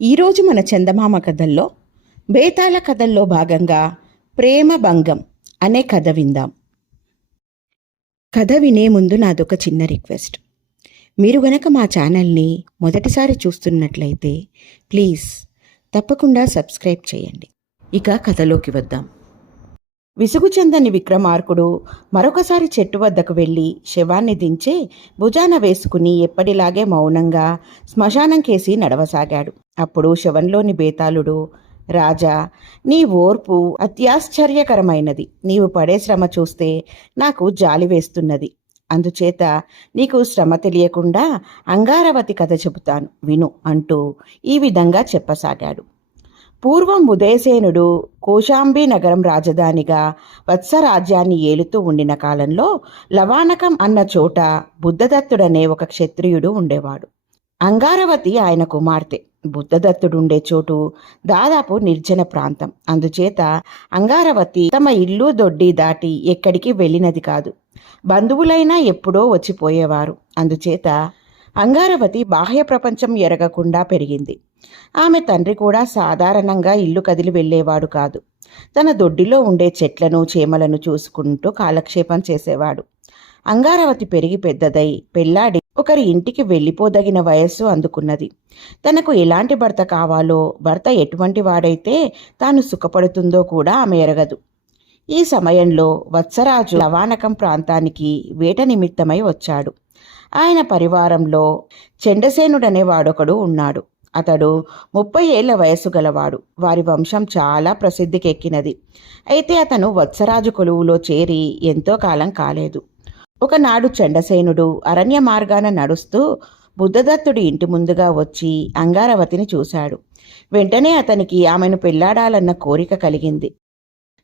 ఈరోజు మన చందమామ కథల్లో బేతాళ కథల్లో భాగంగా ప్రేమ భంగం అనే కథ విందాం. కథ వినే ముందు నాదొక చిన్న రిక్వెస్ట్. మీరు గనక మా ఛానల్ని మొదటిసారి చూస్తున్నట్లయితే ప్లీజ్ తప్పకుండా సబ్స్క్రైబ్ చేయండి. ఇక కథలోకి వద్దాం. విసుగు చెందని విక్రమార్కుడు మరొకసారి చెట్టు వద్దకు వెళ్ళి శవాన్ని దించే భుజాన వేసుకుని ఎప్పటిలాగే మౌనంగా శ్మశానం కేసి నడవసాగాడు. అప్పుడు శవంలోని బేతాళుడు, రాజా, నీ ఓర్పు అత్యాశ్చర్యకరమైనది. నీవు పడే శ్రమ చూస్తే నాకు జాలి వేస్తున్నది. అందుచేత నీకు శ్రమ తెలియకుండా అంగారవతి కథ చెబుతాను, విను అంటూ ఈ విధంగా చెప్పసాగాడు. పూర్వం ఉదయసేనుడు కోశాంబీ నగరం రాజధానిగా వత్సరాజ్యాన్ని ఏలుతూ ఉండిన కాలంలో లవానకం అన్న చోట బుద్ధదత్తుడనే ఒక క్షత్రియుడు ఉండేవాడు. అంగారవతి ఆయన కుమార్తె. బుద్ధదత్తుడుండే చోటు దాదాపు నిర్జన ప్రాంతం. అందుచేత అంగారవతి తమ ఇల్లు దొడ్డి దాటి ఎక్కడికి వెళ్ళినది కాదు. బంధువులైనా ఎప్పుడో వచ్చిపోయేవారు. అందుచేత అంగారవతి బాహ్య ప్రపంచం ఎరగకుండా పెరిగింది. ఆమె తండ్రి కూడా సాధారణంగా ఇల్లు కదిలి వెళ్ళేవాడు కాదు. తన దొడ్డిలో ఉండే చెట్లను చేమలను చూసుకుంటూ కాలక్షేపం చేసేవాడు. అంగారవతి పెరిగి పెద్దదై పెళ్లాడి ఒకరి ఇంటికి వెళ్ళిపోదగిన వయస్సు అందుకున్నది. తనకు ఎలాంటి భర్త కావాలో, భర్త ఎటువంటి వాడైతే తాను సుఖపడుతుందో కూడా ఆమె ఎరగదు. ఈ సమయంలో వత్సరాజు లవానకం ప్రాంతానికి వేట నిమిత్తమై వచ్చాడు. ఆయన పరివారంలో చండసేనుడనే వాడొకడు ఉన్నాడు. అతడు 30 ఏళ్ల వయసు గలవాడు. వారి వంశం చాలా ప్రసిద్ధికెక్కినది. అయితే అతను వత్సరాజు కొలువులో చేరి ఎంతో కాలం కాలేదు. ఒకనాడు చండసేనుడు అరణ్య మార్గాన నడుస్తూ బుద్ధదత్తుడి ఇంటి ముందుగా వచ్చి అంగారవతిని చూశాడు. వెంటనే అతనికి ఆమెను పెళ్లాడాలన్న కోరిక కలిగింది.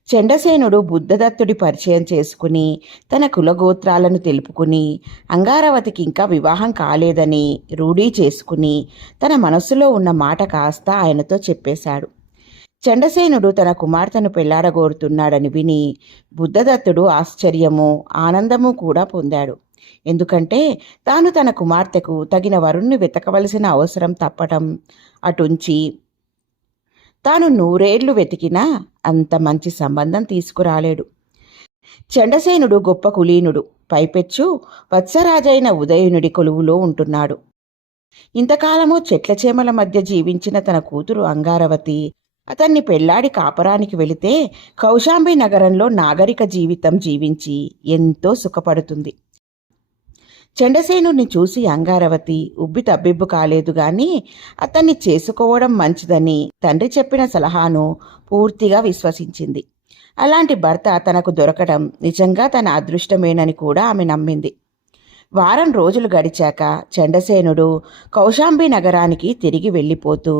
చండసేనుడు బుద్ధదత్తుడి పరిచయం చేసుకుని తన కులగోత్రాలను తెలుపుకుని అంగారవతికి ఇంకా వివాహం కాలేదని రూఢీ చేసుకుని తన మనస్సులో ఉన్న మాట కాస్త ఆయనతో చెప్పేశాడు. చండసేనుడు తన కుమార్తెను పెళ్లాడగోరుతున్నాడని విని బుద్ధదత్తుడు ఆశ్చర్యము, ఆనందము కూడా పొందాడు. ఎందుకంటే తాను తన కుమార్తెకు తగిన వరుణ్ణి వెతకవలసిన అవసరం తప్పటం అటుంచి తాను 100 ఏళ్లు వెతికినా అంత మంచి సంబంధం తీసుకురాలేడు. చండసేనుడు గొప్ప కులీనుడు. పైపెచ్చు వత్సరాజైన ఉదయనుడి కొలువులో ఉంటున్నాడు. ఇంతకాలము చెట్ల చేమల మధ్య జీవించిన తన కూతురు అంగారవతి అతన్ని పెళ్లాడి కాపరానికి వెళితే కౌశాంబి నగరంలో నాగరిక జీవితం జీవించి ఎంతో సుఖపడుతుంది. చండసేనుడిని చూసి అంగారవతి ఉబ్బి తబ్బిబ్బు కాలేదు గాని అతన్ని చేసుకోవడం మంచిదని తండ్రి చెప్పిన సలహాను పూర్తిగా విశ్వసించింది. అలాంటి భర్త తనకు దొరకడం నిజంగా తన అదృష్టమేనని కూడా ఆమె నమ్మింది. వారం రోజులు గడిచాక చండసేనుడు కౌశాంబి నగరానికి తిరిగి వెళ్ళిపోతూ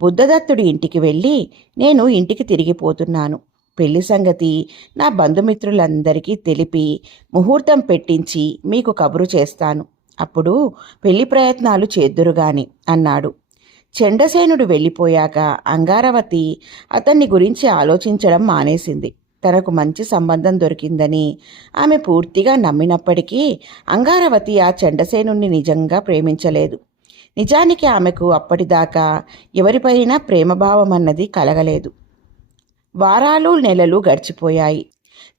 బుద్ధదత్తుడి ఇంటికి వెళ్ళి, నేను ఇంటికి తిరిగిపోతున్నాను. పెళ్లి సంగతి నా బంధుమిత్రులందరికీ తెలిపి ముహూర్తం పెట్టించి మీకు కబురు చేస్తాను. అప్పుడు పెళ్లి ప్రయత్నాలు చేద్దురుగాని అన్నాడు. చండసేనుడు వెళ్ళిపోయాక అంగారవతి అతన్ని గురించి ఆలోచించడం మానేసింది. తనకు మంచి సంబంధం దొరికిందని ఆమె పూర్తిగా నమ్మినప్పటికీ అంగారవతి ఆ చండసేనుణ్ణి నిజంగా ప్రేమించలేదు. నిజానికి ఆమెకు అప్పటిదాకా ఎవరిపైనా ప్రేమభావం అన్నది కలగలేదు. వారాలు నెలలు గడిచిపోయాయి.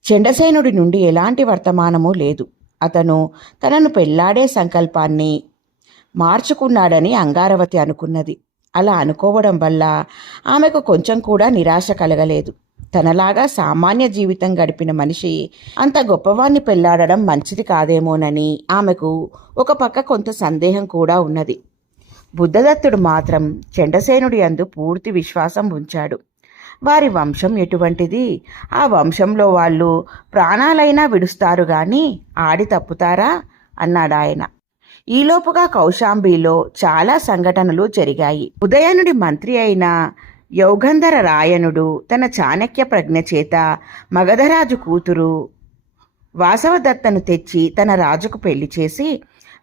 చండసేనుడి నుండి ఎలాంటి వర్తమానమూ లేదు. అతను తనను పెళ్లాడే సంకల్పాన్ని మార్చుకున్నాడని అంగారవతి అనుకున్నది. అలా అనుకోవడం వల్ల ఆమెకు కొంచెం కూడా నిరాశ కలగలేదు. తనలాగా సామాన్య జీవితం గడిపిన మనిషి అంత గొప్పవాణ్ణి పెళ్లాడడం మంచిది కాదేమోనని ఆమెకు ఒక పక్క కొంత సందేహం కూడా ఉన్నది. బుద్ధదత్తుడు మాత్రం చండసేనుడి యందు పూర్తి విశ్వాసం ఉంచాడు. వారి వంశం ఎటువంటిది? ఆ వంశంలో వాళ్ళు ప్రాణాలైనా విడుస్తారు గాని ఆడి తప్పుతారా అన్నాడాయన. ఈలోపుగా కౌశాంబిలో చాలా సంఘటనలు జరిగాయి. ఉదయనుడి మంత్రి అయిన యౌగంధర రాయనుడు తన చాణక్య ప్రజ్ఞ చేత మగధరాజు కూతురు వాసవదత్తను తెచ్చి తన రాజుకు పెళ్లి చేసి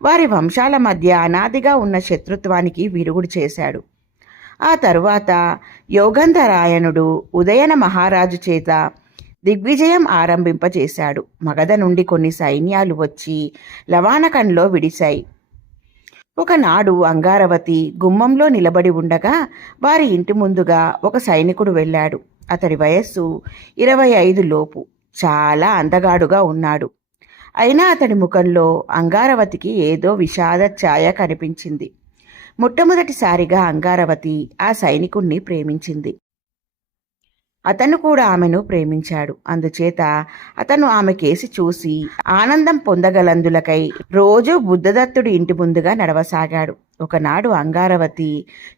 వారి వంశాల మధ్య అనాదిగా ఉన్న శత్రుత్వానికి విరుగుడు చేశాడు. ఆ తరువాత యోగంధరాయనుడు ఉదయన మహారాజు చేత దిగ్విజయం ఆరంభింపజేశాడు. మగధ నుండి కొన్ని సైన్యాలు వచ్చి లవానకంలో విడిశాయి. ఒకనాడు అంగారవతి గుమ్మంలో నిలబడి ఉండగా వారి ఇంటి ముందుగా ఒక సైనికుడు వెళ్ళాడు. అతడి వయస్సు 25 లోపు. చాలా అందగాడుగా ఉన్నాడు. అయినా అతడి ముఖంలో అంగారవతికి ఏదో విషాద ఛాయ కనిపించింది. మొట్టమొదటిసారిగా అంగారవతి ఆ సైనికుణ్ణి ప్రేమించింది. అతను కూడా ఆమెను ప్రేమించాడు. అందుచేత అతను ఆమె కేసి చూసి ఆనందం పొందగలందులకై రోజూ బుద్ధదత్తుడి ఇంటి ముందుగా నడవసాగాడు. ఒకనాడు అంగారవతి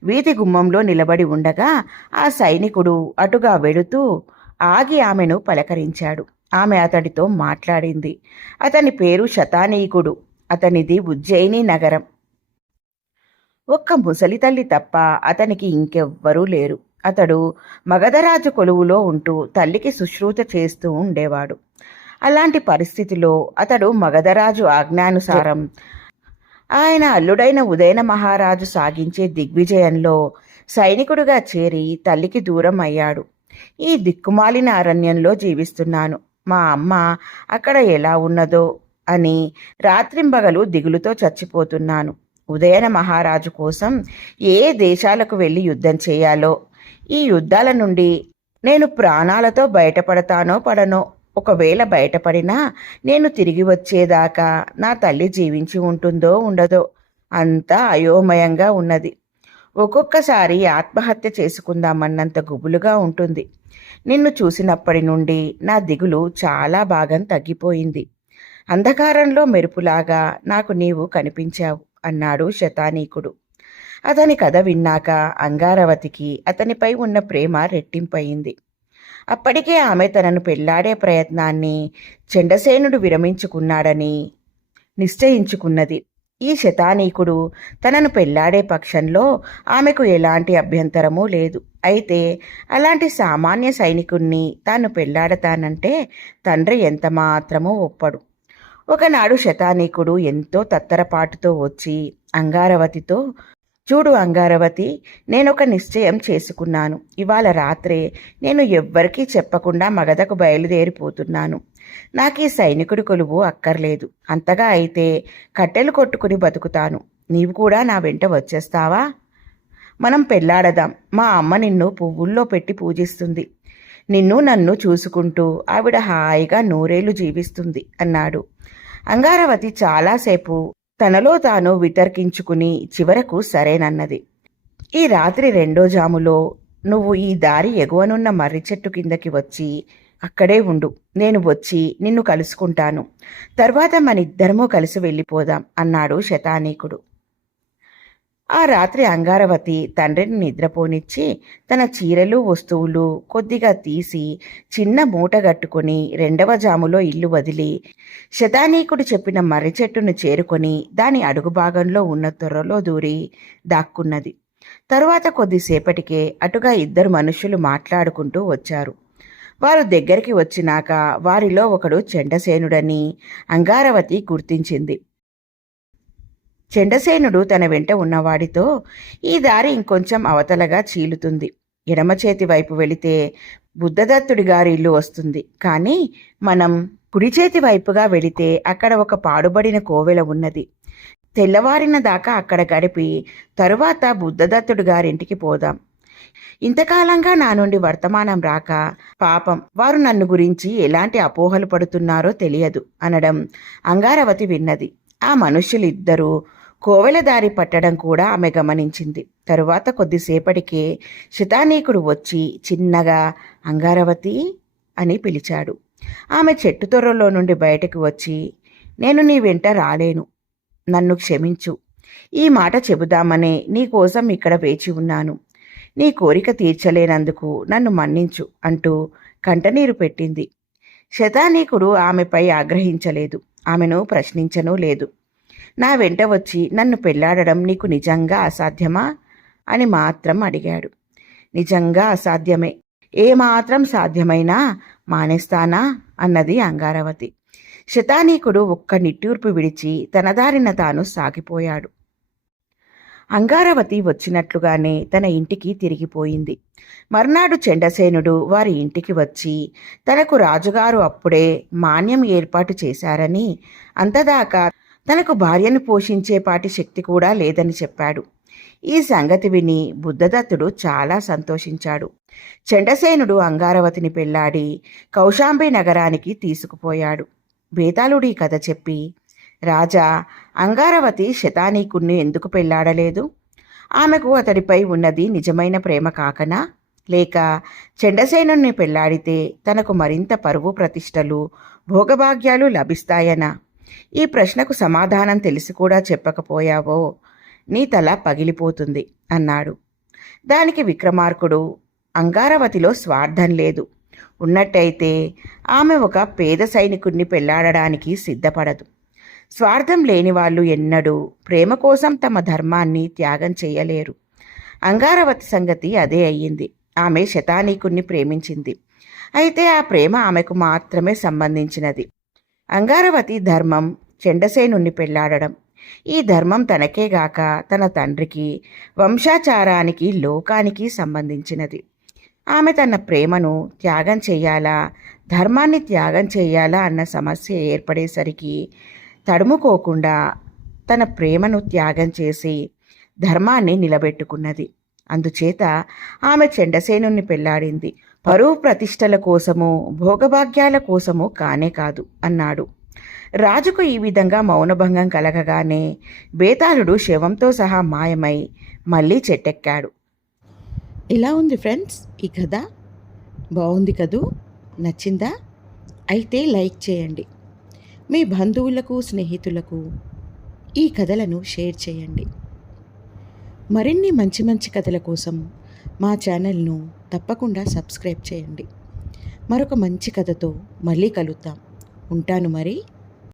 వీధి గుమ్మంలో నిలబడి ఉండగా ఆ సైనికుడు అటుగా వెడుతూ ఆగి ఆమెను పలకరించాడు. ఆమె అతడితో మాట్లాడింది. అతని పేరు శతానీకుడు. అతనిది ఉజ్జయిని నగరం. ఒక్క ముసలి తల్లి తప్ప అతనికి ఇంకెవ్వరూ లేరు. అతడు మగధరాజు కొలువులో ఉంటూ తల్లికి శుశ్రూష చేస్తూ ఉండేవాడు. అలాంటి పరిస్థితిలో అతడు మగధరాజు ఆజ్ఞానుసారం ఆయన అల్లుడైన ఉదయన మహారాజు సాగించే దిగ్విజయంలో సైనికుడిగా చేరి తల్లికి దూరం అయ్యాడు. ఈ దిక్కుమాలిన అరణ్యంలో జీవిస్తున్నాను. మా అమ్మ అక్కడ ఎలా ఉన్నదో అని రాత్రింబగలు దిగులుతో చచ్చిపోతున్నాను. ఉదయన మహారాజు కోసం ఏ దేశాలకు వెళ్ళి యుద్ధం చేయాలో, ఈ యుద్ధాల నుండి నేను ప్రాణాలతో బయటపడతానో పడనో, ఒకవేళ బయటపడినా నేను తిరిగి వచ్చేదాకా నా తల్లి జీవించి ఉంటుందో ఉండదో అంతా అయోమయంగా ఉన్నది. ఒక్కొక్కసారి ఆత్మహత్య చేసుకుందామన్నంత గుబులుగా ఉంటుంది. నిన్ను చూసినప్పటి నుండి నా దిగులు చాలా భాగం తగ్గిపోయింది. అంధకారంలో మెరుపులాగా నాకు నీవు కనిపించావు అన్నాడు శతానీకుడు. అతని కథ విన్నాక అంగారవతికి అతనిపై ఉన్న ప్రేమ రెట్టింపయింది. అప్పటికే ఆమె తనను పెళ్లాడే ప్రయత్నాన్ని చండసేనుడు విరమించుకున్నాడని నిశ్చయించుకున్నది. ఈ శతానీకుడు తనను పెళ్లాడే పక్షంలో ఆమెకు ఎలాంటి అభ్యంతరమూ లేదు. అయితే అలాంటి సామాన్య సైనికుణ్ణి తాను పెళ్లాడతానంటే తండ్రి ఎంత మాత్రమూ ఒప్పడు. ఒకనాడు శతానీకుడు ఎంతో తత్తరపాటుతో వచ్చి అంగారవతితో, చూడు అంగారవతి, నేనొక నిశ్చయం చేసుకున్నాను. ఇవాళ రాత్రే నేను ఎవ్వరికీ చెప్పకుండా మగధకు బయలుదేరిపోతున్నాను. నాకు ఈ సైనికుడి కొలువు అక్కర్లేదు. అంతగా అయితే కట్టెలు కొట్టుకుని బతుకుతాను. నీవు కూడా నా వెంట వచ్చేస్తావా? మనం పెళ్లాడదాం. మా అమ్మ నిన్ను పువ్వుల్లో పెట్టి పూజిస్తుంది. నిన్ను నన్ను చూసుకుంటూ ఆవిడ హాయిగా నూరేళ్లు జీవిస్తుంది అన్నాడు. అంగారవతి చాలాసేపు తనలో తాను వితర్కించుకుని చివరకు సరేనన్నది. ఈ రాత్రి 2వ జాములో నువ్వు ఈ దారి ఎగువనున్న మర్రి చెట్టు కిందకి వచ్చి అక్కడే ఉండు. నేను వచ్చి నిన్ను కలుసుకుంటాను. తర్వాత మనిద్దరమూ కలిసి వెళ్ళిపోదాం అన్నాడు శతానీకుడు. ఆ రాత్రి అంగారవతి తండ్రిని నిద్రపోనిచ్చి తన చీరలు వస్తువులు కొద్దిగా తీసి చిన్న మూట కట్టుకుని 2వ జాములో ఇల్లు వదిలి శతానీకుడు చెప్పిన మర్రి చెట్టును చేరుకొని దాని అడుగు భాగంలో ఉన్న తొర్రలో దూరి దాక్కున్నది. తరువాత కొద్దిసేపటికే అటుగా 2 మనుషులు మాట్లాడుకుంటూ వచ్చారు. వారు దగ్గరికి వచ్చినాక వారిలో ఒకడు చండసేనుడని అంగారవతి గుర్తించింది. చండసేనుడు తన వెంట ఉన్నవాడితో, ఈ దారి ఇంకొంచెం అవతలగా చీలుతుంది. ఎడమ చేతి వైపు వెళితే బుద్ధదత్తుడి గారి ఇల్లు వస్తుంది. కానీ మనం కుడి చేతి వైపుగా వెళితే అక్కడ ఒక పాడుబడిన కోవెల ఉన్నది. తెల్లవారిన దాకా అక్కడ గడిపి తరువాత బుద్ధదత్తుడి గారింటికి పోదాం. ఇంతకాలంగా నా నుండి వర్తమానం రాక పాపం వారు నన్ను గురించి ఎలాంటి అపోహలు పడుతున్నారో తెలియదు అనడం అంగారవతి విన్నది. ఆ మనుష్యులిద్దరూ కోవెల దారి పట్టడం కూడా ఆమె గమనించింది. తరువాత కొద్దిసేపటికే శతానీకుడు వచ్చి చిన్నగా అంగారవతి అని పిలిచాడు. ఆమె చెట్టు తొర్రలో నుండి బయటకు వచ్చి, నేను నీ వెంట రాలేను, నన్ను క్షమించు. ఈ మాట చెబుదామనే నీకోసం ఇక్కడ వేచి ఉన్నాను. నీ కోరిక తీర్చలేనందుకు నన్ను మన్నించు అంటూ కంటనీరు పెట్టింది. శతానీకుడు ఆమెపై ఆగ్రహించలేదు, ఆమెను ప్రశ్నించనూ లేదు. నా వెంట వచ్చి నన్ను పెళ్లాడడం నీకు నిజంగా అసాధ్యమా అని మాత్రం అడిగాడు. నిజంగా అసాధ్యమే. ఏమాత్రం సాధ్యమైనా మానేస్తానా అన్నది అంగారవతి. శతానీకుడు ఒక్క నిట్టూర్పు విడిచి తన దారిన తాను సాగిపోయాడు. అంగారవతి వచ్చినట్లుగానే తన ఇంటికి తిరిగిపోయింది. మర్నాడు చండసేనుడు వారి ఇంటికి వచ్చి తనకు రాజుగారు అప్పుడే మాన్యం ఏర్పాటు చేశారని, అంతదాకా తనకు భార్యను పోషించేపాటి శక్తి కూడా లేదని చెప్పాడు. ఈ సంగతి విని బుద్ధదత్తుడు చాలా సంతోషించాడు. చండసేనుడు అంగారవతిని పెళ్లాడి కౌశాంబి నగరానికి తీసుకుపోయాడు. బేతాళుడి కథ చెప్పి, రాజా, అంగారవతి శతానీకుణ్ణి ఎందుకు పెళ్లాడలేదు? ఆమెకు అతడిపై ఉన్నది నిజమైన ప్రేమ కాకనా, లేక చండసేనుణ్ణి పెళ్లాడితే తనకు మరింత పరువు ప్రతిష్టలు భోగభాగ్యాలు లభిస్తాయనా? ఈ ప్రశ్నకు సమాధానం తెలిసి కూడా చెప్పకపోయావో నీ తల పగిలిపోతుంది అన్నాడు. దానికి విక్రమార్కుడు, అంగారవతిలో స్వార్థం లేదు. ఉన్నట్టయితే ఆమె ఒక పేద సైనికుణ్ణి పెళ్లాడడానికి సిద్ధపడదు. స్వార్థం లేని వాళ్ళు ఎన్నడూ ప్రేమ కోసం తమ ధర్మాన్ని త్యాగం చేయలేరు. అంగారవతి సంగతి అదే అయ్యింది. ఆమె శతానీకుణ్ణి ప్రేమించింది. అయితే ఆ ప్రేమ ఆమెకు మాత్రమే సంబంధించినది. అంగారవతి ధర్మం చండసేనుణ్ణి పెళ్లాడడం. ఈ ధర్మం తనకేగాక తన తండ్రికి, వంశాచారానికి, లోకానికి సంబంధించినది. ఆమె తన ప్రేమను త్యాగం చెయ్యాలా, ధర్మాన్ని త్యాగం చెయ్యాలా అన్న సమస్య ఏర్పడేసరికి తడుముకోకుండా తన ప్రేమను త్యాగం చేసి ధర్మాన్ని నిలబెట్టుకున్నది. అందుచేత ఆమె చండసేనుణ్ణి పెళ్లాడింది. పరువు ప్రతిష్టల కోసము, భోగభాగ్యాల కోసము కానే కాదు అన్నాడు. రాజుకు ఈ విధంగా మౌనభంగం కలగగానే బేతాళుడు శవంతో సహా మాయమై మళ్ళీ చెట్టెక్కాడు. ఇలా ఉంది ఫ్రెండ్స్ ఈ కథ. బాగుంది కదూ? నచ్చిందా? అయితే లైక్ చేయండి. మీ బంధువులకు, స్నేహితులకు ఈ కథలను షేర్ చేయండి. మరిన్ని మంచి మంచి కథల కోసం మా ఛానల్ను తప్పకుండా సబ్స్క్రైబ్ చేయండి. మరొక మంచి కథతో మళ్ళీ కలుద్దాం. ఉంటాను మరి.